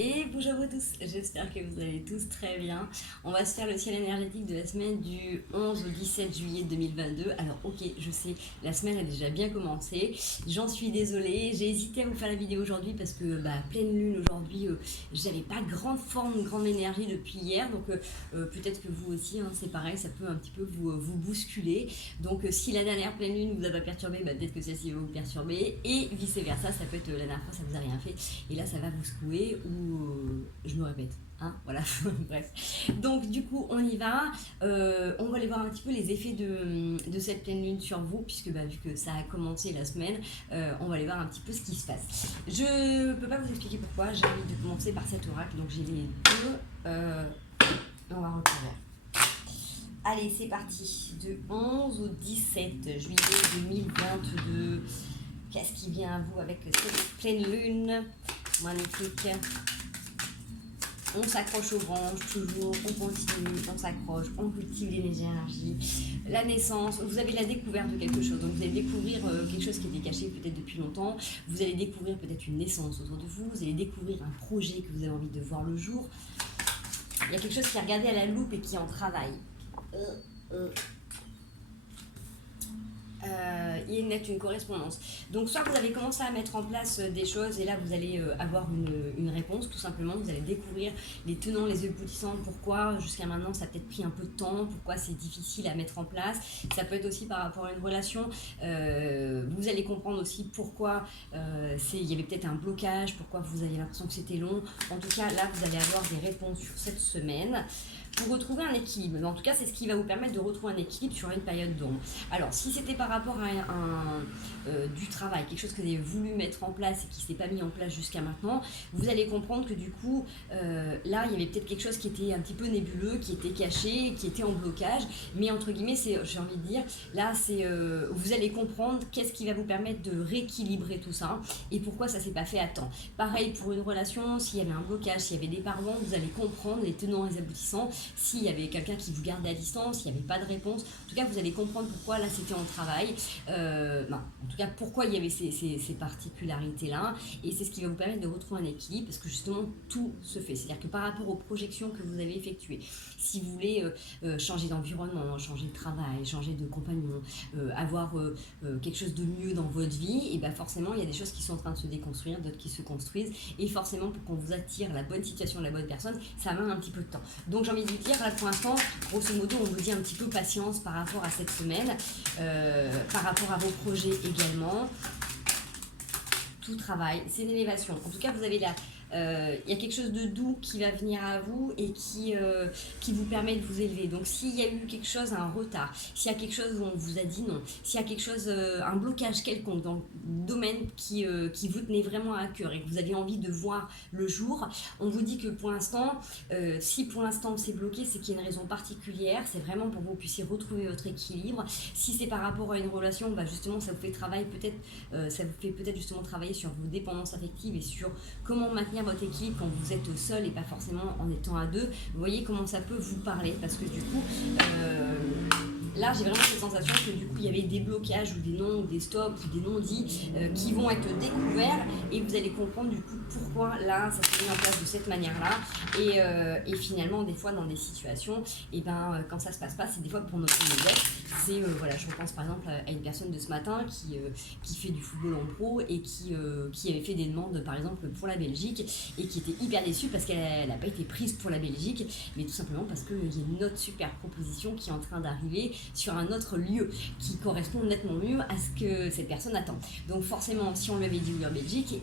Et bonjour à vous tous, j'espère que vous allez tous très bien. On va se faire le ciel énergétique de la semaine du 11 au 17 juillet 2022. Alors ok, je sais, la semaine a déjà bien commencé, j'en suis désolée, j'ai hésité à vous faire la vidéo aujourd'hui parce que pleine lune aujourd'hui, j'avais pas grande forme, grande énergie depuis hier, donc peut-être que vous aussi, hein, c'est pareil, ça peut un petit peu vous bousculer. Donc si la dernière pleine lune vous a pas perturbé, peut-être que celle-ci va vous perturber, et vice versa, ça peut être la dernière fois ça vous a rien fait, et là ça va vous secouer, ou je me répète, hein, voilà, bref. Donc du coup on y va, on va aller voir un petit peu les effets de cette pleine lune sur vous, puisque vu que ça a commencé la semaine, on va aller voir un petit peu ce qui se passe. Je peux pas vous expliquer pourquoi, j'ai envie de commencer par cet oracle, donc j'ai les deux, on va recouvrir. Allez, c'est parti, de 11 au 17 juillet 2022, qu'est-ce qui vient à vous avec cette pleine lune? Magnifique. On s'accroche aux branches, toujours, on continue, on s'accroche, on cultive l'énergie, la naissance, vous avez la découverte de quelque chose, donc vous allez découvrir quelque chose qui était caché peut-être depuis longtemps, vous allez découvrir peut-être une naissance autour de vous, vous allez découvrir un projet que vous avez envie de voir le jour, il y a quelque chose qui est regardé à la loupe et qui est en travail. Il y a une correspondance. Donc soit vous avez commencé à mettre en place des choses et là vous allez avoir une réponse, tout simplement. Vous allez découvrir les tenants, les aboutissants, pourquoi jusqu'à maintenant ça a peut-être pris un peu de temps, pourquoi c'est difficile à mettre en place. Ça peut être aussi par rapport à une relation. Vous allez comprendre aussi pourquoi il y avait peut-être un blocage, pourquoi vous aviez l'impression que c'était long. En tout cas là vous allez avoir des réponses sur cette semaine pour retrouver un équilibre. En tout cas, c'est ce qui va vous permettre de retrouver un équilibre sur une période d'ombre. Alors, si c'était par rapport à du travail, quelque chose que vous avez voulu mettre en place et qui ne s'est pas mis en place jusqu'à maintenant, vous allez comprendre que du coup, là, il y avait peut-être quelque chose qui était un petit peu nébuleux, qui était caché, qui était en blocage. Mais entre guillemets, j'ai envie de dire, là, vous allez comprendre qu'est-ce qui va vous permettre de rééquilibrer tout ça et pourquoi ça ne s'est pas fait à temps. Pareil pour une relation, s'il y avait un blocage, s'il y avait des pardons, vous allez comprendre les tenants et les aboutissants. S'il y avait quelqu'un qui vous gardait à distance, s'il n'y avait pas de réponse, en tout cas vous allez comprendre pourquoi là c'était en travail, en tout cas pourquoi il y avait ces particularités-là, et c'est ce qui va vous permettre de retrouver un équilibre, parce que justement tout se fait, c'est-à-dire que par rapport aux projections que vous avez effectuées, si vous voulez changer d'environnement, changer de travail, changer de compagnon, avoir quelque chose de mieux dans votre vie, et forcément il y a des choses qui sont en train de se déconstruire, d'autres qui se construisent, et forcément pour qu'on vous attire la bonne situation, la bonne personne, ça met un petit peu de temps. Donc j'ai envie de vous dire, là pour l'instant, grosso modo, on vous dit un petit peu patience par rapport à cette semaine, par rapport à vos projets également. Tout travail, c'est une élévation. En tout cas, vous avez il y a quelque chose de doux qui va venir à vous et qui vous permet de vous élever. Donc s'il y a eu quelque chose, un retard, s'il y a quelque chose où on vous a dit non, s'il y a quelque chose, un blocage quelconque dans le domaine qui vous tenait vraiment à cœur et que vous aviez envie de voir le jour, on vous dit que pour l'instant, si pour l'instant c'est bloqué, c'est qu'il y a une raison particulière, c'est vraiment pour que vous puissiez retrouver votre équilibre. Si c'est par rapport à une relation, justement ça vous fait travailler ça vous fait peut-être justement travailler sur vos dépendances affectives et sur comment maintenir votre équilibre quand vous êtes seul et pas forcément en étant à deux. Vous voyez comment ça peut vous parler, parce que du coup là j'ai vraiment cette sensation que du coup il y avait des blocages ou des non ou des stops ou des non-dits qui vont être découverts, et vous allez comprendre du coup pourquoi là ça s'est mis en place de cette manière là, et finalement des fois dans des situations quand ça se passe pas, c'est des fois pour notre mieux-être. C'est je repense par exemple à une personne de ce matin qui fait du football en pro et qui avait fait des demandes par exemple pour la Belgique et qui était hyper déçue parce qu'elle n'a pas été prise pour la Belgique, mais tout simplement parce qu'il y a une autre super proposition qui est en train d'arriver sur un autre lieu qui correspond nettement mieux à ce que cette personne attend. Donc forcément, si on lui avait dit oui en Belgique,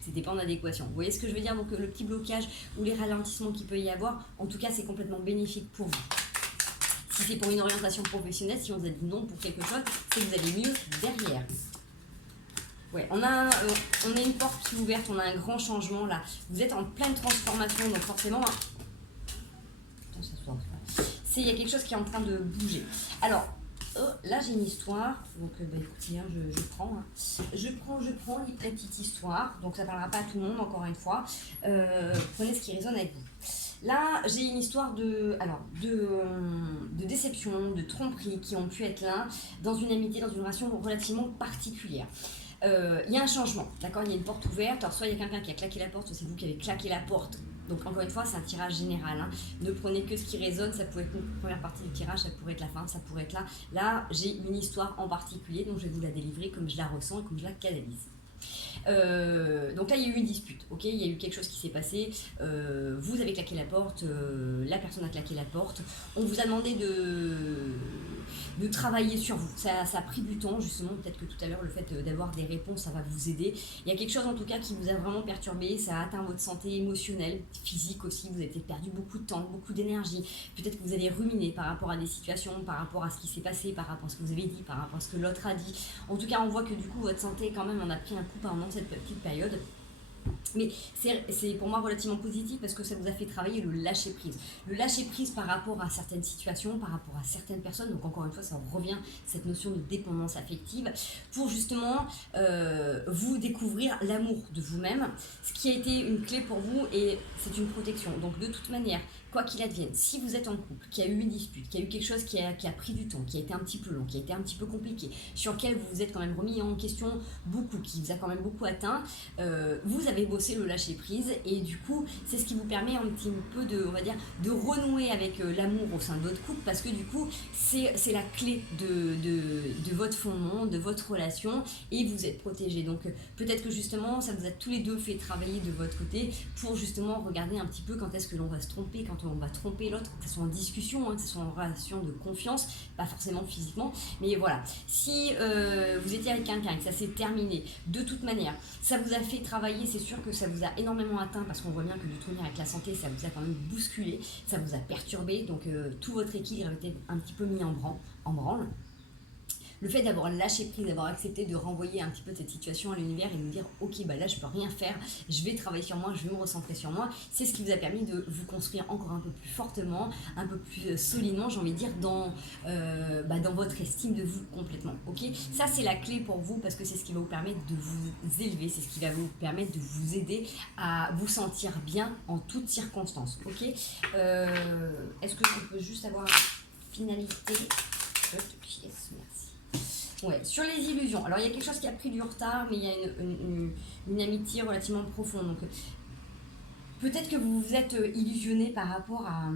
c'était pas en adéquation. Vous voyez ce que je veux dire? Donc le petit blocage ou les ralentissements qu'il peut y avoir, en tout cas c'est complètement bénéfique pour vous. Si c'est pour une orientation professionnelle, si on vous a dit non pour quelque chose, c'est que vous allez mieux derrière. Ouais, on a une porte qui est ouverte, on a un grand changement là. Vous êtes en pleine transformation, donc forcément, il y a quelque chose qui est en train de bouger. Alors, là j'ai une histoire, donc écoutez, je prends. Je prends une petite histoire, donc ça ne parlera pas à tout le monde, encore une fois. Prenez ce qui résonne avec vous. Là, j'ai une histoire de déception, de tromperie qui ont pu être là, dans une amitié, dans une relation relativement particulière. il y a un changement, d'accord? Il y a une porte ouverte, alors soit il y a quelqu'un qui a claqué la porte, soit c'est vous qui avez claqué la porte. Donc encore une fois, c'est un tirage général, hein. Ne prenez que ce qui résonne, ça pourrait être une première partie du tirage, ça pourrait être la fin, ça pourrait être là. Là, j'ai une histoire en particulier, donc je vais vous la délivrer comme je la ressens et comme je la canalise. Donc là il y a eu une dispute, ok, il y a eu quelque chose qui s'est passé, vous avez claqué la porte, la personne a claqué la porte, on vous a demandé de travailler sur vous, ça a pris du temps justement, peut-être que tout à l'heure le fait d'avoir des réponses ça va vous aider, il y a quelque chose en tout cas qui vous a vraiment perturbé, ça a atteint votre santé émotionnelle, physique aussi, vous avez peut-être perdu beaucoup de temps, beaucoup d'énergie, peut-être que vous avez ruminé par rapport à des situations, par rapport à ce qui s'est passé, par rapport à ce que vous avez dit, par rapport à ce que l'autre a dit, en tout cas on voit que du coup votre santé quand même en a pris un coup pendant cette petite période. Mais c'est pour moi relativement positif parce que ça vous a fait travailler le lâcher prise. Le lâcher prise par rapport à certaines situations, par rapport à certaines personnes. Donc encore une fois, ça revient cette notion de dépendance affective pour justement vous découvrir l'amour de vous-même. Ce qui a été une clé pour vous et c'est une protection. Donc de toute manière, quoi qu'il advienne, si vous êtes en couple, qu'il y a eu une dispute, qu'il y a eu quelque chose qui a pris du temps, qui a été un petit peu long, qui a été un petit peu compliqué, sur lequel vous vous êtes quand même remis en question beaucoup, qui vous a quand même beaucoup atteint, vous avez bossé le lâcher prise et du coup c'est ce qui vous permet un petit peu de, on va dire, de renouer avec l'amour au sein de votre couple parce que du coup c'est la clé de votre fondement, de votre relation et vous êtes protégés. Donc peut-être que justement ça vous a tous les deux fait travailler de votre côté pour justement regarder un petit peu quand est-ce que l'on va se tromper, quand on va tromper l'autre, que ce soit en discussion, hein, que ce soit en relation de confiance, pas forcément physiquement, mais voilà. Si vous étiez avec quelqu'un et que ça s'est terminé, de toute manière, ça vous a fait travailler, c'est sûr que ça vous a énormément atteint parce qu'on voit bien que de toute manière avec la santé, ça vous a quand même bousculé, ça vous a perturbé, donc tout votre équilibre était un petit peu mis en branle. Le fait d'avoir lâché prise, d'avoir accepté de renvoyer un petit peu cette situation à l'univers et de me dire ok bah là je peux rien faire, je vais travailler sur moi, je vais me recentrer sur moi, c'est ce qui vous a permis de vous construire encore un peu plus fortement, un peu plus solidement, j'ai envie de dire, dans votre estime de vous complètement. Ok, ça c'est la clé pour vous parce que c'est ce qui va vous permettre de vous élever, c'est ce qui va vous permettre de vous aider à vous sentir bien en toutes circonstances. Ok, est-ce que je peux juste avoir finalité? Yes, merci. Ouais, sur les illusions. Alors, il y a quelque chose qui a pris du retard, mais il y a une amitié relativement profonde. Donc, peut-être que vous vous êtes illusionné par rapport à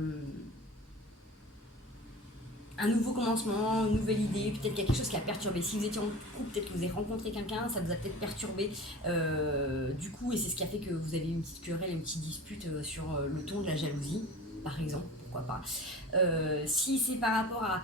un nouveau commencement, une nouvelle idée, peut-être qu'il y a quelque chose qui a perturbé. Si vous étiez en couple, peut-être que vous avez rencontré quelqu'un, ça vous a peut-être perturbé du coup, et c'est ce qui a fait que vous avez une petite querelle, une petite dispute sur le ton de la jalousie, par exemple. Pourquoi pas. Si c'est par rapport à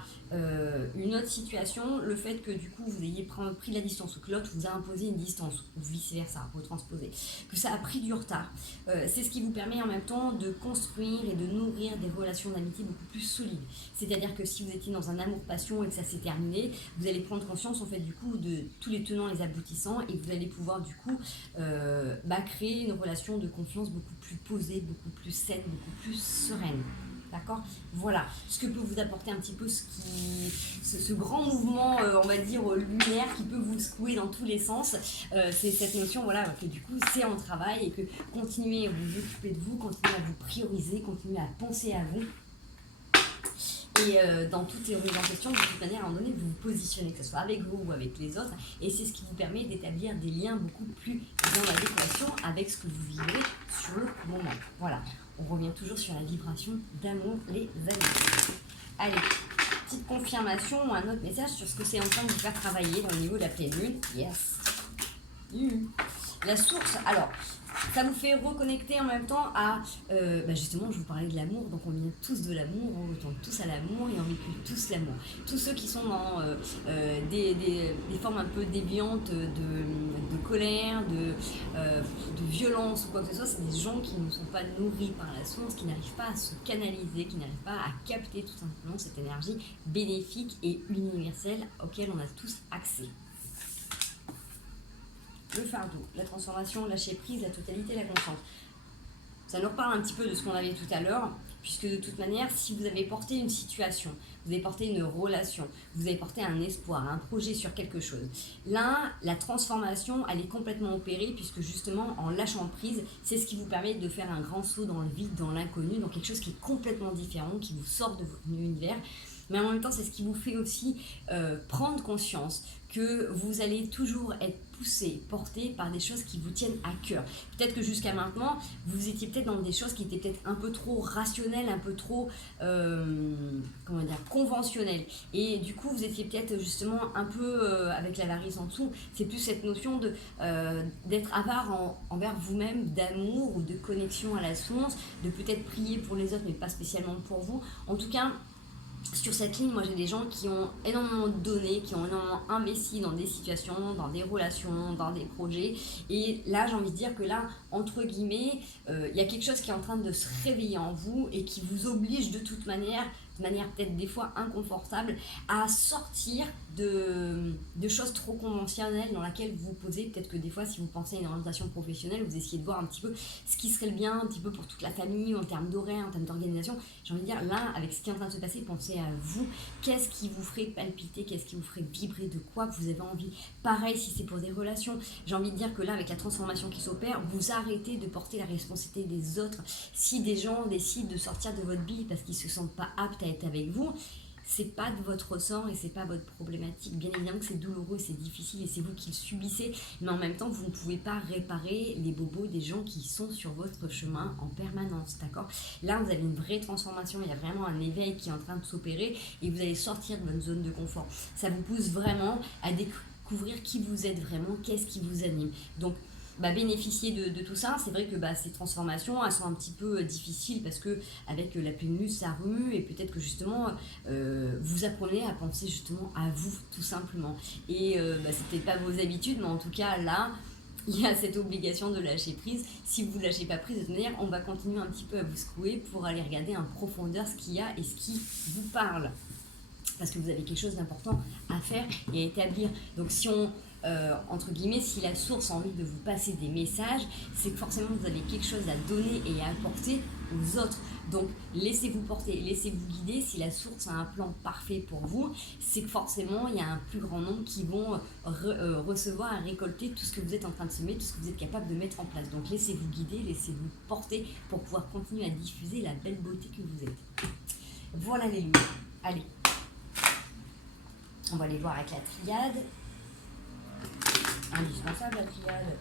une autre situation, le fait que du coup vous ayez pris de la distance ou que l'autre vous a imposé une distance ou vice versa, retransposer, que ça a pris du retard, c'est ce qui vous permet en même temps de construire et de nourrir des relations d'amitié beaucoup plus solides. C'est-à-dire que si vous étiez dans un amour-passion et que ça s'est terminé, vous allez prendre conscience en fait du coup de tous les tenants et les aboutissants et vous allez pouvoir du coup créer une relation de confiance beaucoup plus posée, beaucoup plus saine, beaucoup plus sereine. D'accord, voilà ce que peut vous apporter un petit peu ce grand mouvement, on va dire, lunaire qui peut vous secouer dans tous les sens. C'est cette notion, voilà, que du coup c'est en travail et que continuez à vous occuper de vous, continuez à vous prioriser, continuez à penser à vous. Et dans toutes les remises en question, de toute manière, à un moment donné, vous vous positionnez, que ce soit avec vous ou avec les autres, et c'est ce qui vous permet d'établir des liens beaucoup plus en adéquation avec ce que vous vivez sur le moment. Voilà. On revient toujours sur la vibration d'amour, les amis. Allez, petite confirmation ou un autre message sur ce que c'est en train de vous faire travailler dans le niveau de la pleine lune. Yes. La source, alors, ça vous fait reconnecter en même temps à, justement, je vous parlais de l'amour, donc on vient tous de l'amour, on retourne tous à l'amour et on véhicule tous l'amour. Tous ceux qui sont dans des formes un peu déviantes de colère, de violence ou quoi que ce soit, c'est des gens qui ne sont pas nourris par la source, qui n'arrivent pas à se canaliser, qui n'arrivent pas à capter tout simplement cette énergie bénéfique et universelle auquel on a tous accès. Le fardeau, la transformation, lâcher prise, la totalité, la conscience. Ça nous reparle un petit peu de ce qu'on avait tout à l'heure, puisque de toute manière, si vous avez porté une situation, vous avez porté une relation, vous avez porté un espoir, un projet sur quelque chose, là, la transformation, elle est complètement opérée, puisque justement, en lâchant prise, c'est ce qui vous permet de faire un grand saut dans le vide, dans l'inconnu, dans quelque chose qui est complètement différent, qui vous sort de votre univers, mais en même temps c'est ce qui vous fait aussi prendre conscience que vous allez toujours être poussé, porté par des choses qui vous tiennent à cœur. Peut-être que jusqu'à maintenant, vous étiez peut-être dans des choses qui étaient peut-être un peu trop rationnelles, un peu trop conventionnelles. Et du coup, vous étiez peut-être justement un peu avec la varice en dessous. C'est plus cette notion d'être avare envers vous-même, d'amour ou de connexion à la source, de peut-être prier pour les autres, mais pas spécialement pour vous. En tout cas, sur cette ligne, moi j'ai des gens qui ont énormément donné, qui ont énormément investi dans des situations, dans des relations, dans des projets. Et là, j'ai envie de dire que là, entre guillemets, il y a quelque chose qui est en train de se réveiller en vous et qui vous oblige de toute manière, de manière peut-être des fois inconfortable, à sortir de choses trop conventionnelles dans lesquelles vous vous posez. Peut-être que des fois, si vous pensez à une orientation professionnelle, vous essayez de voir un petit peu ce qui serait le bien, un petit peu pour toute la famille, en termes d'horaire, en termes d'organisation. J'ai envie de dire, là, avec ce qui est en train de se passer, pensez à vous. Qu'est-ce qui vous ferait palpiter? Qu'est-ce qui vous ferait vibrer? De quoi vous avez envie? Pareil, si c'est pour des relations, j'ai envie de dire que là, avec la transformation qui s'opère, vous arrêtez de porter la responsabilité des autres. Si des gens décident de sortir de votre vie parce qu'ils ne se sentent pas aptes à être avec vous, c'est pas de votre ressort et c'est pas votre problématique. Bien évidemment que c'est douloureux, c'est difficile et c'est vous qui le subissez, mais en même temps, vous ne pouvez pas réparer les bobos des gens qui sont sur votre chemin en permanence, d'accord? Là, vous avez une vraie transformation, il y a vraiment un éveil qui est en train de s'opérer et vous allez sortir de votre zone de confort. Ça vous pousse vraiment à découvrir qui vous êtes vraiment, qu'est-ce qui vous anime. Donc, bénéficier de tout ça. C'est vrai que ces transformations, elles sont un petit peu difficiles parce que avec la pleine lune, ça remue et peut-être que justement, vous apprenez à penser justement à vous, tout simplement. Et c'est peut-être pas vos habitudes, mais en tout cas, là, il y a cette obligation de lâcher prise. Si vous ne lâchez pas prise, de toute manière, on va continuer un petit peu à vous secouer pour aller regarder en profondeur ce qu'il y a et ce qui vous parle. Parce que vous avez quelque chose d'important à faire et à établir. Donc si on... entre guillemets, si la source a envie de vous passer des messages, c'est que forcément vous avez quelque chose à donner et à apporter aux autres. Donc laissez-vous porter, laissez-vous guider. Si la source a un plan parfait pour vous, c'est que forcément il y a un plus grand nombre qui vont recevoir et récolter tout ce que vous êtes en train de semer, tout ce que vous êtes capable de mettre en place. Donc laissez-vous guider, laissez-vous porter pour pouvoir continuer à diffuser la belle beauté que vous êtes. Voilà les lumières. Allez, on va aller voir avec la triade. Indispensable la triade.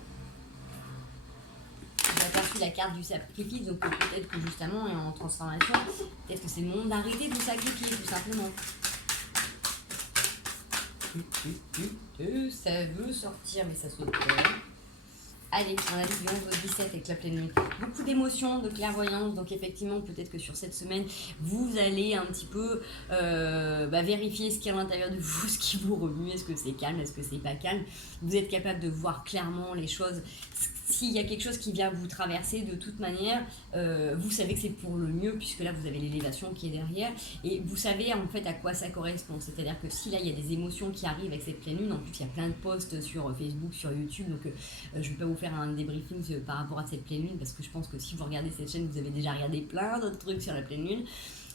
J'ai aperçu la carte du sacrifice, donc peut-être que justement en transformation, peut-être que c'est le moment d'arrêter de vous sacrifier tout simplement. Ça veut sortir mais ça saute pas. Allez, on a vu du 11 au 17 avec la pleine lune. Beaucoup d'émotions, de clairvoyance, donc effectivement, peut-être que sur cette semaine, vous allez un petit peu vérifier ce qu'il y a à l'intérieur de vous, ce qui vous remue, est-ce que c'est calme, est-ce que c'est pas calme. Vous êtes capable de voir clairement les choses. S'il y a quelque chose qui vient vous traverser, de toute manière, vous savez que c'est pour le mieux, puisque là, vous avez l'élévation qui est derrière, et vous savez en fait à quoi ça correspond. C'est-à-dire que si là, il y a des émotions qui arrivent avec cette pleine lune, en plus, il y a plein de posts sur Facebook, sur YouTube, donc je ne vais pas vous faire un débriefing par rapport à cette pleine lune, parce que je pense que si vous regardez cette chaîne, vous avez déjà regardé plein d'autres trucs sur la pleine lune.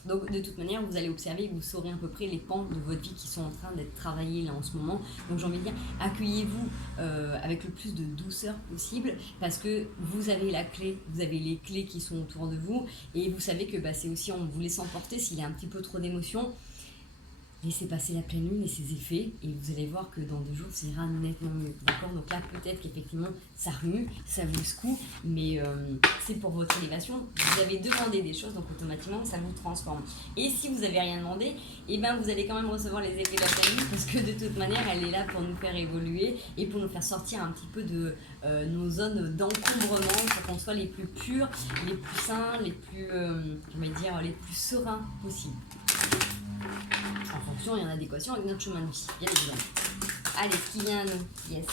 Donc de toute manière, vous allez observer, vous saurez à peu près les pans de votre vie qui sont en train d'être travaillées là en ce moment. Donc j'ai envie de dire, accueillez-vous avec le plus de douceur possible, parce que vous avez la clé, vous avez les clés qui sont autour de vous, et vous savez que c'est aussi en vous laissant porter, s'il y a un petit peu trop d'émotions, laissez passer la pleine lune et ses effets, et vous allez voir que dans 2 jours, ça ira nettement mieux. D'accord? Donc là, peut-être qu'effectivement, ça remue, ça vous secoue, mais c'est pour votre élévation. Vous avez demandé des choses, donc automatiquement, ça vous transforme. Et si vous n'avez rien demandé, vous allez quand même recevoir les effets de la pleine lune, parce que de toute manière, elle est là pour nous faire évoluer et pour nous faire sortir un petit peu de nos zones d'encombrement, pour qu'on soit les plus purs, les plus sains, les plus, les plus sereins possibles. En fonction et en adéquation avec notre chemin de vie, bien évidemment. Allez, ce qui vient à nous, yes.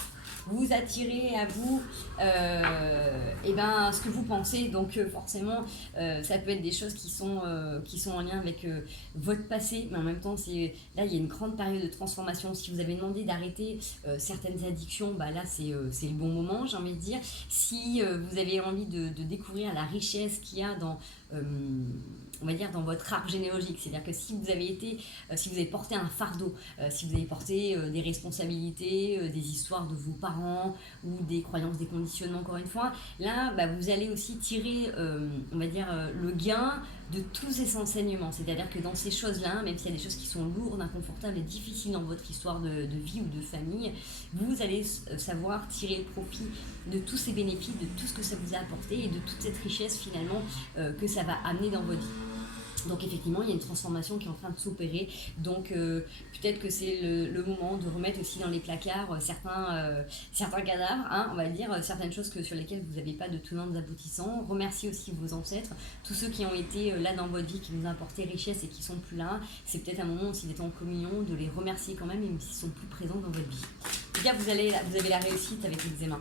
Vous attirez à vous ce que vous pensez, donc forcément ça peut être des choses qui sont en lien avec votre passé, mais en même temps là il y a une grande période de transformation. Si vous avez demandé d'arrêter certaines addictions, là c'est le bon moment, j'ai envie de dire. Si vous avez envie de découvrir la richesse qu'il y a dans dans votre arbre généalogique, c'est-à-dire que si vous avez porté un fardeau, si vous avez porté des responsabilités, des histoires de vos parents, parents ou des croyances, des conditionnements, encore une fois. Là, vous allez aussi tirer, on va dire, le gain de tous ces enseignements. C'est-à-dire que dans ces choses-là, même s'il y a des choses qui sont lourdes, inconfortables et difficiles dans votre histoire de vie ou de famille, vous allez savoir tirer profit de tous ces bénéfices, de tout ce que ça vous a apporté et de toute cette richesse finalement que ça va amener dans votre vie. Donc effectivement, il y a une transformation qui est en train de s'opérer. Donc peut-être que c'est le moment de remettre aussi dans les placards certains cadavres, hein, on va dire, certaines choses sur lesquelles vous n'avez pas de tenants d'aboutissants. Remerciez aussi vos ancêtres, tous ceux qui ont été là dans votre vie, qui vous ont apporté richesse et qui sont plus là. C'est peut-être un moment aussi d'être en communion, de les remercier quand même s'ils sont plus présents dans votre vie. En tout cas, vous avez la réussite avec l'eczéma.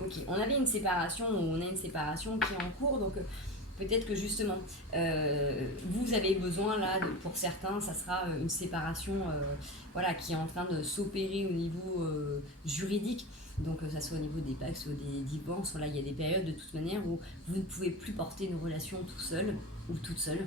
Ok, on avait une séparation, ou on a une séparation qui est en cours, donc peut-être que justement, vous avez besoin là, pour certains, ça sera une séparation qui est en train de s'opérer au niveau juridique. Donc ça soit au niveau des PACS ou des divorces, il y a des périodes de toute manière où vous ne pouvez plus porter une relation tout seul ou toute seule.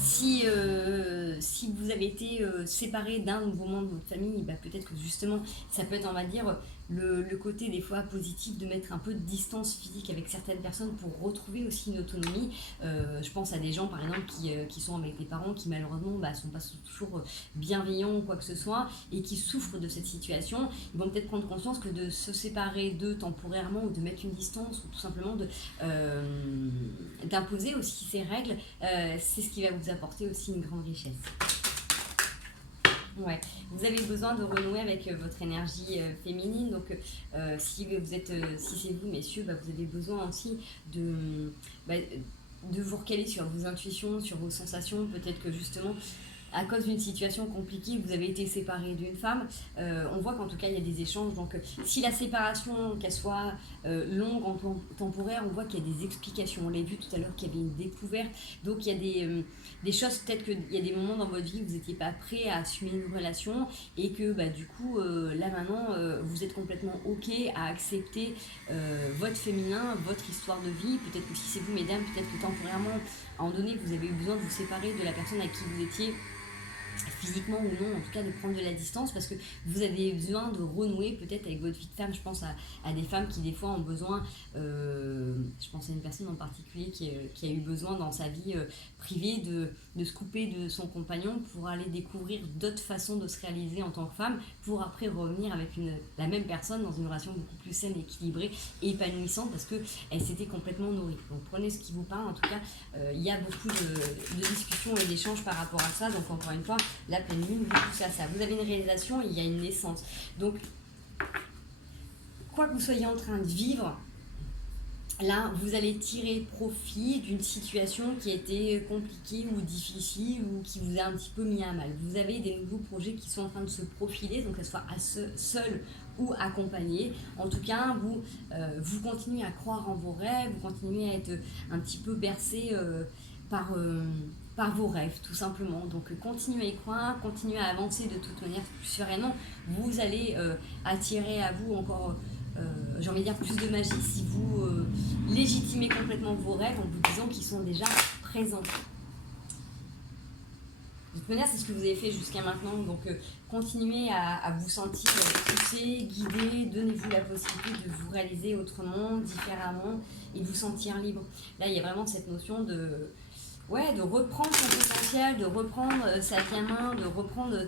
Si vous avez été séparé d'un nouveau membre de votre famille, peut-être que justement ça peut être, on va dire, le côté des fois positif de mettre un peu de distance physique avec certaines personnes pour retrouver aussi une autonomie. Je pense à des gens par exemple qui sont avec des parents qui malheureusement sont pas toujours bienveillants ou quoi que ce soit et qui souffrent de cette situation. Ils vont peut-être prendre conscience que de se séparer d'eux temporairement ou de mettre une distance ou tout simplement d'imposer aussi ces règles, c'est ce qui va vous apporter aussi une grande richesse. Ouais, vous avez besoin de renouer avec votre énergie féminine, donc si c'est vous messieurs, vous avez besoin aussi de vous recaler sur vos intuitions, sur vos sensations. Peut-être que justement à cause d'une situation compliquée, vous avez été séparé d'une femme. On voit qu'en tout cas il y a des échanges, donc si la séparation, qu'elle soit longue, temporaire, on voit qu'il y a des explications. On l'a vu tout à l'heure qu'il y avait une découverte, donc il y a des choses, peut-être qu'il y a des moments dans votre vie où vous n'étiez pas prêt à assumer une relation et que du coup là maintenant vous êtes complètement ok à accepter votre féminin, votre histoire de vie. Peut-être que si c'est vous mesdames, peut-être que temporairement à un moment donné vous avez eu besoin de vous séparer de la personne avec qui vous étiez physiquement ou non, en tout cas de prendre de la distance parce que vous avez besoin de renouer peut-être avec votre vie de femme. Je pense à des femmes qui des fois ont besoin, je pense à une personne en particulier qui a eu besoin dans sa vie privée de se couper de son compagnon pour aller découvrir d'autres façons de se réaliser en tant que femme pour après revenir avec la même personne dans une relation beaucoup plus saine, équilibrée et épanouissante parce qu'elle s'était complètement nourrie. Donc prenez ce qui vous parle. En tout cas, il y a beaucoup de discussions et d'échanges par rapport à ça. Donc encore une fois, la pleine lune, vous poussez à ça. Vous avez une réalisation et il y a une naissance. Donc, quoi que vous soyez en train de vivre, là, vous allez tirer profit d'une situation qui a été compliquée ou difficile ou qui vous a un petit peu mis à mal. Vous avez des nouveaux projets qui sont en train de se profiler, donc qu'elle soit seul ou accompagné. En tout cas, vous continuez à croire en vos rêves, vous continuez à être un petit peu bercé par vos rêves, tout simplement. Donc continuez à y croire, continuez à avancer de toute manière plus sereinement. Vous allez attirer à vous encore, j'ai envie de dire, plus de magie si vous légitimez complètement vos rêves en vous disant qu'ils sont déjà présents. De toute manière, c'est ce que vous avez fait jusqu'à maintenant. Donc continuez à vous sentir poussé, guidé, donnez-vous la possibilité de vous réaliser autrement, différemment et de vous sentir libre. Là, il y a vraiment cette notion de reprendre son potentiel, de reprendre sa vie à main, de reprendre,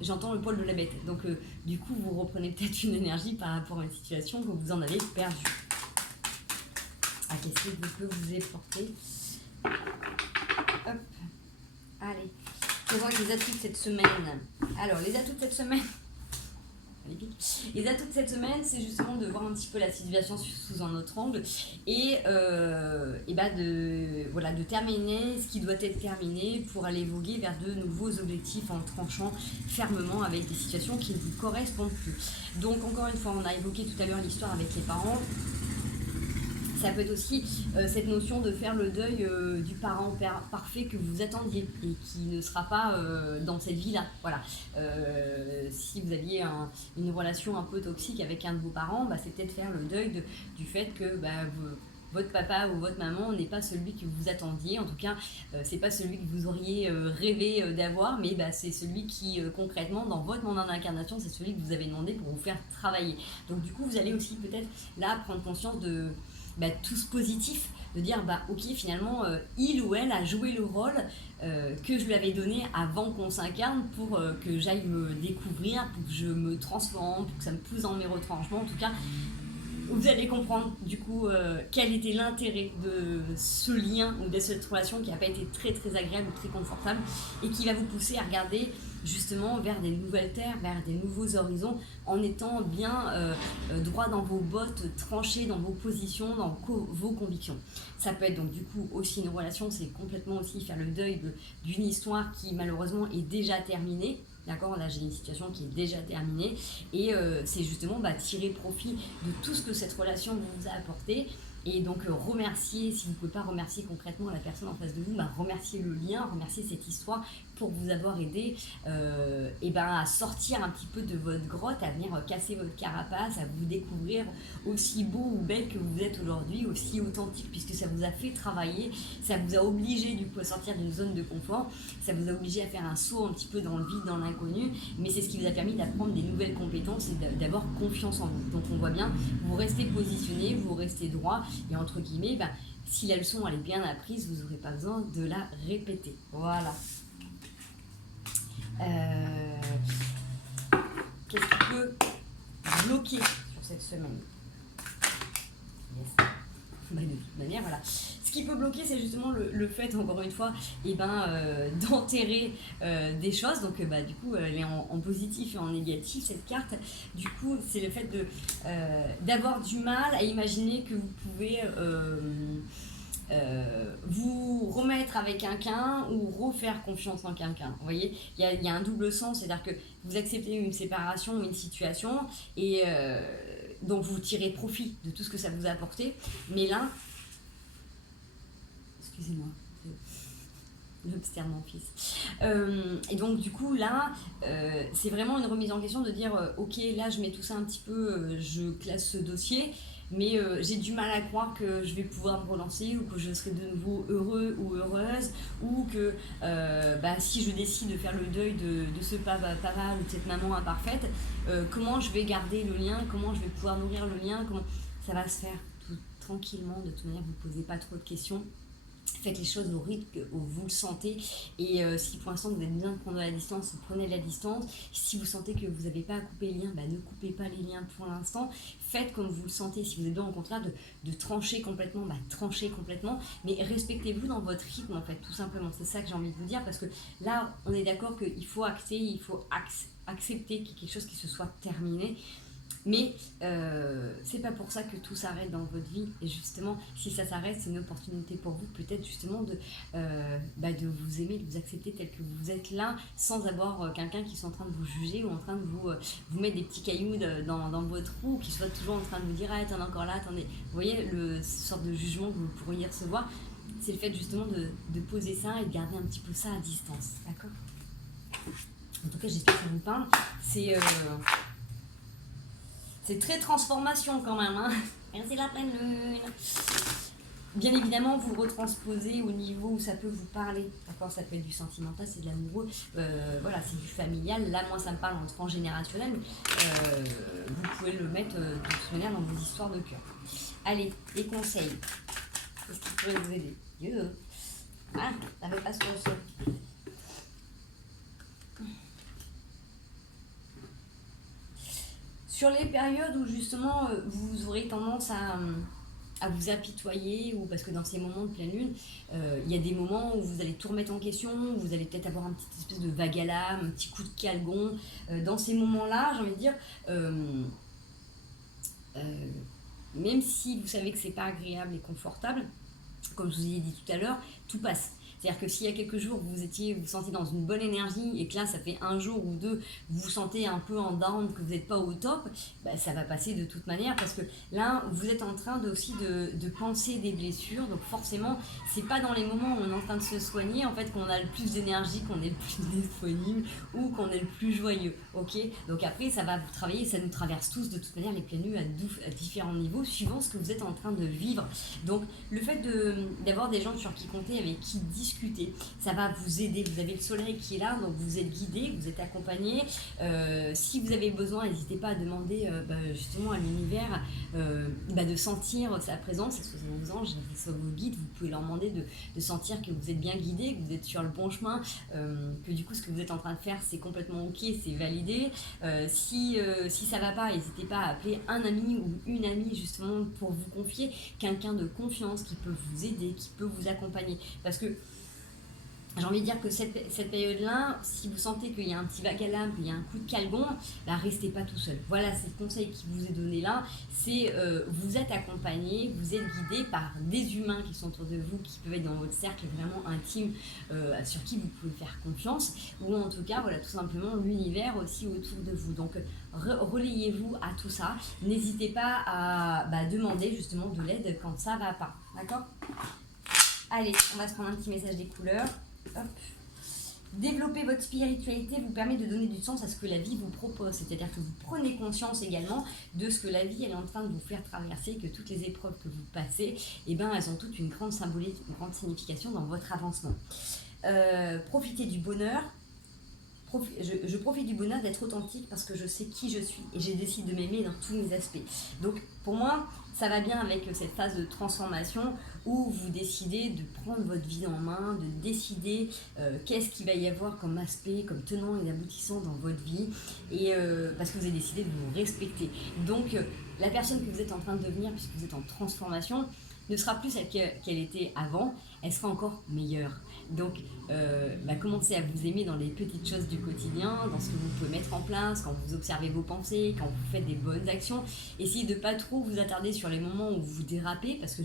j'entends le poil de la bête. Donc du coup, vous reprenez peut-être une énergie par rapport à une situation que vous en avez perdue. Qu'est-ce que je peux vous apporter ? Hop, allez. Faisons les atouts de cette semaine. Alors, les atouts de cette semaine... Les atouts de cette semaine, c'est justement de voir un petit peu la situation sous un autre angle et de terminer ce qui doit être terminé pour aller voguer vers de nouveaux objectifs en tranchant fermement avec des situations qui ne vous correspondent plus. Donc encore une fois, on a évoqué tout à l'heure l'histoire avec les parents. Ça peut être aussi cette notion de faire le deuil du parent parfait que vous attendiez et qui ne sera pas dans cette vie-là. Voilà. Si vous aviez une relation un peu toxique avec un de vos parents, c'est peut-être faire le deuil du fait que votre papa ou votre maman n'est pas celui que vous attendiez. En tout cas, c'est pas celui que vous auriez rêvé d'avoir, mais c'est celui qui, concrètement, dans votre mandat d'incarnation, c'est celui que vous avez demandé pour vous faire travailler. Donc du coup, vous allez aussi peut-être là prendre conscience de tout ce positif, de dire ok, finalement il ou elle a joué le rôle que je lui avais donné avant qu'on s'incarne pour que j'aille me découvrir, pour que je me transforme, pour que ça me pousse dans mes retranchements. En tout cas, vous allez comprendre du coup quel était l'intérêt de ce lien ou de cette relation qui n'a pas été très très agréable ou très confortable, et qui va vous pousser à regarder justement vers des nouvelles terres, vers des nouveaux horizons, en étant bien droit dans vos bottes, tranché dans vos positions, dans vos convictions. Ça peut être donc du coup aussi une relation, c'est complètement aussi faire le deuil d'une histoire qui malheureusement est déjà terminée. D'accord, là j'ai une situation qui est déjà terminée, et c'est justement tirer profit de tout ce que cette relation vous a apporté. Et donc remercier, si vous ne pouvez pas remercier concrètement la personne en face de vous, remercier le lien, remercier cette histoire pour vous avoir aidé à sortir un petit peu de votre grotte, à venir casser votre carapace, à vous découvrir aussi beau ou belle que vous êtes aujourd'hui, aussi authentique, puisque ça vous a fait travailler, ça vous a obligé du coup à sortir d'une zone de confort, ça vous a obligé à faire un saut un petit peu dans le vide, dans l'inconnu, mais c'est ce qui vous a permis d'apprendre des nouvelles compétences et d'avoir confiance en vous. Donc on voit bien, vous restez positionné, vous restez droit, et entre guillemets, si la leçon elle est bien apprise, vous n'aurez pas besoin de la répéter. Voilà. Qu'est-ce qui peut bloquer sur cette semaine? Yes. De toute manière, voilà. Ce qui peut bloquer, c'est justement le fait, encore une fois, d'enterrer des choses. Donc, du coup, elle est en positif et en négatif, cette carte. Du coup, c'est le fait d'avoir du mal à imaginer que vous pouvez vous remettre avec quelqu'un ou refaire confiance en quelqu'un. Vous voyez, il y a un double sens, c'est-à-dire que vous acceptez une séparation ou une situation, et donc vous tirez profit de tout ce que ça vous a apporté. Mais là, excusez-moi, l'obstère mon fils. Et donc du coup là, c'est vraiment une remise en question de dire ok, là je mets tout ça un petit peu, je classe ce dossier, mais j'ai du mal à croire que je vais pouvoir me relancer, ou que je serai de nouveau heureux ou heureuse, ou que si je décide de faire le deuil de ce papa ou de cette maman imparfaite, comment je vais garder le lien, comment je vais pouvoir nourrir le lien, comment ça va se faire tout tranquillement. De toute manière, vous ne posez pas trop de questions. Faites les choses au rythme où vous le sentez, et si pour l'instant vous êtes besoin de prendre de la distance, prenez de la distance. Si vous sentez que vous n'avez pas à couper les liens, ne coupez pas les liens pour l'instant. Faites comme vous le sentez. Si vous êtes besoin au contraire de trancher complètement, tranchez complètement, mais respectez-vous dans votre rythme en fait, tout simplement. C'est ça que j'ai envie de vous dire, parce que là on est d'accord qu'il faut acter, il faut accepter qu'il y ait quelque chose qui se soit terminé. Mais c'est pas pour ça que tout s'arrête dans votre vie. Et justement, si ça s'arrête, c'est une opportunité pour vous peut-être justement de vous aimer, de vous accepter tel que vous êtes là, sans avoir quelqu'un qui soit en train de vous juger, ou en train de vous mettre des petits cailloux dans votre roue, qui soit toujours en train de vous dire ah t'en es encore là, attendez. Vous voyez le sorte de jugement que vous pourriez recevoir. C'est le fait justement de poser ça et de garder un petit peu ça à distance, d'accord? En tout cas, j'espère que ça vous parle. C'est très transformation quand même, hein. Merci la pleine lune. Bien évidemment, vous retransposez au niveau où ça peut vous parler. D'accord, ça peut être du sentimental, c'est de l'amoureux, voilà, c'est du familial. Là, moi, ça me parle en transgénérationnel. Vous pouvez le mettre de toute manière dans vos histoires de cœur. Allez, les conseils. Qu'est-ce qui pourrait vous aider? Ah, ça ne veut pas se recevoir. Sur les périodes où justement vous aurez tendance à vous apitoyer, ou parce que dans ces moments de pleine lune, il y a des moments où vous allez tout remettre en question, où vous allez peut-être avoir un petit espèce de vague à l'âme, un petit coup de calgon. Dans ces moments-là, j'ai envie de dire, même si vous savez que c'est pas agréable et confortable, comme je vous ai dit tout à l'heure, tout passe. C'est-à-dire que s'il y a quelques jours, vous vous sentez dans une bonne énergie et que là, ça fait un jour ou deux, vous vous sentez un peu en down, que vous n'êtes pas au top, bah, ça va passer de toute manière parce que là, vous êtes en train aussi de penser des blessures. Donc forcément, c'est pas dans les moments où on est en train de se soigner en fait qu'on a le plus d'énergie, qu'on est le plus disponible ou qu'on est le plus joyeux. Ok, donc après, ça va vous travailler, ça nous traverse tous de toute manière les planus à différents niveaux suivant ce que vous êtes en train de vivre. Donc le fait d'avoir des gens sur qui compter, avec qui discuter, ça va vous aider. Vous avez le soleil qui est là, donc vous êtes guidé, vous êtes accompagné. Si vous avez besoin, n'hésitez pas à demander justement à l'univers de sentir sa présence, que ce soit vos anges, que ce soit vos guides. Vous pouvez leur demander de sentir que vous êtes bien guidé, que vous êtes sur le bon chemin, que du coup ce que vous êtes en train de faire c'est complètement ok, c'est validé. Si ça va pas, n'hésitez pas à appeler un ami ou une amie justement pour vous confier, quelqu'un de confiance qui peut vous aider, qui peut vous accompagner. Parce que j'ai envie de dire que cette période-là, si vous sentez qu'il y a un petit vague à l'âme, qu'il y a un coup de calgon, bah restez pas tout seul. Voilà, c'est le conseil qui vous est donné là. C'est vous êtes accompagné, vous êtes guidé par des humains qui sont autour de vous, qui peuvent être dans votre cercle vraiment intime, sur qui vous pouvez faire confiance, ou en tout cas, voilà, tout simplement l'univers aussi autour de vous. Donc, relayez-vous à tout ça. N'hésitez pas à demander justement de l'aide quand ça va pas. D'accord ? Allez, on va se prendre un petit message des couleurs. Hop. Développer votre spiritualité vous permet de donner du sens à ce que la vie vous propose. C'est-à-dire que vous prenez conscience également de ce que la vie elle est en train de vous faire traverser, que toutes les épreuves que vous passez, elles ont toutes une grande symbolique, une grande signification dans votre avancement. Profitez du bonheur. Je profite du bonheur d'être authentique parce que je sais qui je suis et j'ai décidé de m'aimer dans tous mes aspects. Donc pour moi, ça va bien avec cette phase de transformation où vous décidez de prendre votre vie en main, de décider qu'est-ce qu'il va y avoir comme aspect, comme tenant et aboutissant dans votre vie, et parce que vous avez décidé de vous respecter. Donc la personne que vous êtes en train de devenir, puisque vous êtes en transformation, ne sera plus celle qu'elle était avant, elle sera encore meilleure. Donc, commencez à vous aimer dans les petites choses du quotidien, dans ce que vous pouvez mettre en place, quand vous observez vos pensées, quand vous faites des bonnes actions. Essayez de ne pas trop vous attarder sur les moments où vous dérapez, parce que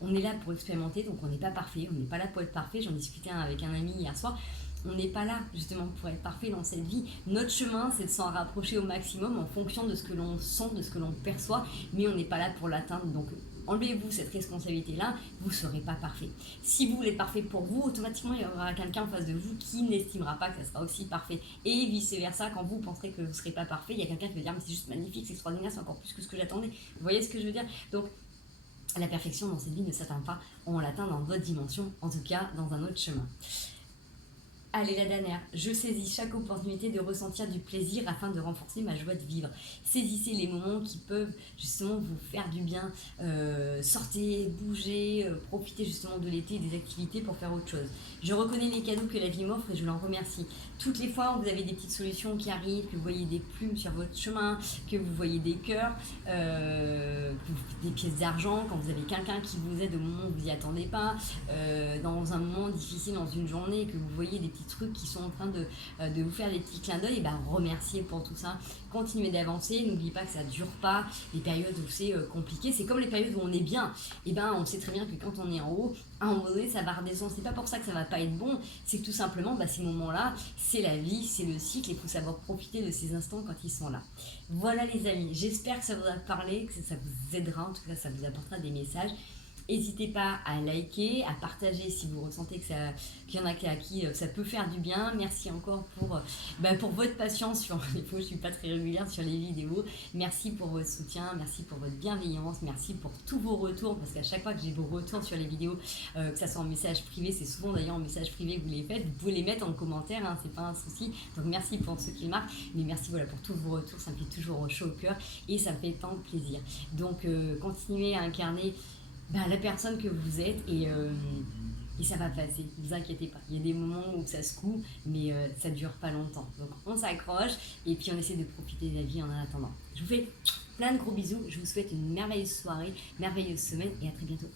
on est là pour expérimenter, donc on n'est pas parfait, on n'est pas là pour être parfait. J'en discutais avec un ami hier soir. On n'est pas là justement pour être parfait dans cette vie. Notre chemin, c'est de s'en rapprocher au maximum en fonction de ce que l'on sent, de ce que l'on perçoit, mais on n'est pas là pour l'atteindre. Donc enlevez-vous cette responsabilité-là, vous ne serez pas parfait. Si vous voulez être parfait pour vous, automatiquement il y aura quelqu'un en face de vous qui n'estimera pas que ça sera aussi parfait. Et vice-versa, quand vous penserez que vous ne serez pas parfait, il y a quelqu'un qui va dire mais c'est juste magnifique, c'est extraordinaire, c'est encore plus que ce que j'attendais. Vous voyez ce que je veux dire ? Donc la perfection dans cette vie ne s'atteint pas, on l'atteint dans d'autres dimensions, en tout cas dans un autre chemin. Allez, la dernière. Je saisis chaque opportunité de ressentir du plaisir afin de renforcer ma joie de vivre. Saisissez les moments qui peuvent justement vous faire du bien. Sortez, bougez, profitez justement de l'été et des activités pour faire autre chose. Je reconnais les cadeaux que la vie m'offre et je l'en remercie. Toutes les fois où vous avez des petites solutions qui arrivent, que vous voyez des plumes sur votre chemin, que vous voyez des cœurs, des pièces d'argent, quand vous avez quelqu'un qui vous aide au moment où vous n'y attendez pas, dans un moment difficile dans une journée, que vous voyez des petits trucs qui sont en train de vous faire des petits clins d'œil, et remerciez pour tout ça. Continuez d'avancer, n'oubliez pas que ça ne dure pas. Les périodes où c'est compliqué, c'est comme les périodes où on est bien. On sait très bien que quand on est en haut, à un moment donné, ça va redescendre. C'est pas pour ça que ça va pas être bon, c'est que tout simplement, ces moments-là, c'est la vie, c'est le cycle, et il faut savoir profiter de ces instants quand ils sont là. Voilà les amis, j'espère que ça vous a parlé, que ça vous aidera, en tout cas ça vous apportera des messages. N'hésitez pas à liker, à partager si vous ressentez qu'il y en a à qui ça peut faire du bien. Merci encore pour votre patience sur les fois où je ne suis pas très régulière sur les vidéos. Merci pour votre soutien, merci pour votre bienveillance, merci pour tous vos retours, parce qu'à chaque fois que j'ai vos retours sur les vidéos, que ça soit en message privé, c'est souvent d'ailleurs en message privé que vous les faites, vous pouvez les mettre en commentaire, hein, c'est pas un souci. Donc merci pour ceux qui le marquent, mais merci pour tous vos retours, ça me fait toujours chaud au cœur et ça me fait tant plaisir. Donc continuez à incarner la personne que vous êtes et ça va passer, ne vous inquiétez pas. Il y a des moments où ça secoue, mais ça ne dure pas longtemps. Donc on s'accroche et puis on essaie de profiter de la vie en attendant. Je vous fais plein de gros bisous, je vous souhaite une merveilleuse soirée, merveilleuse semaine et à très bientôt.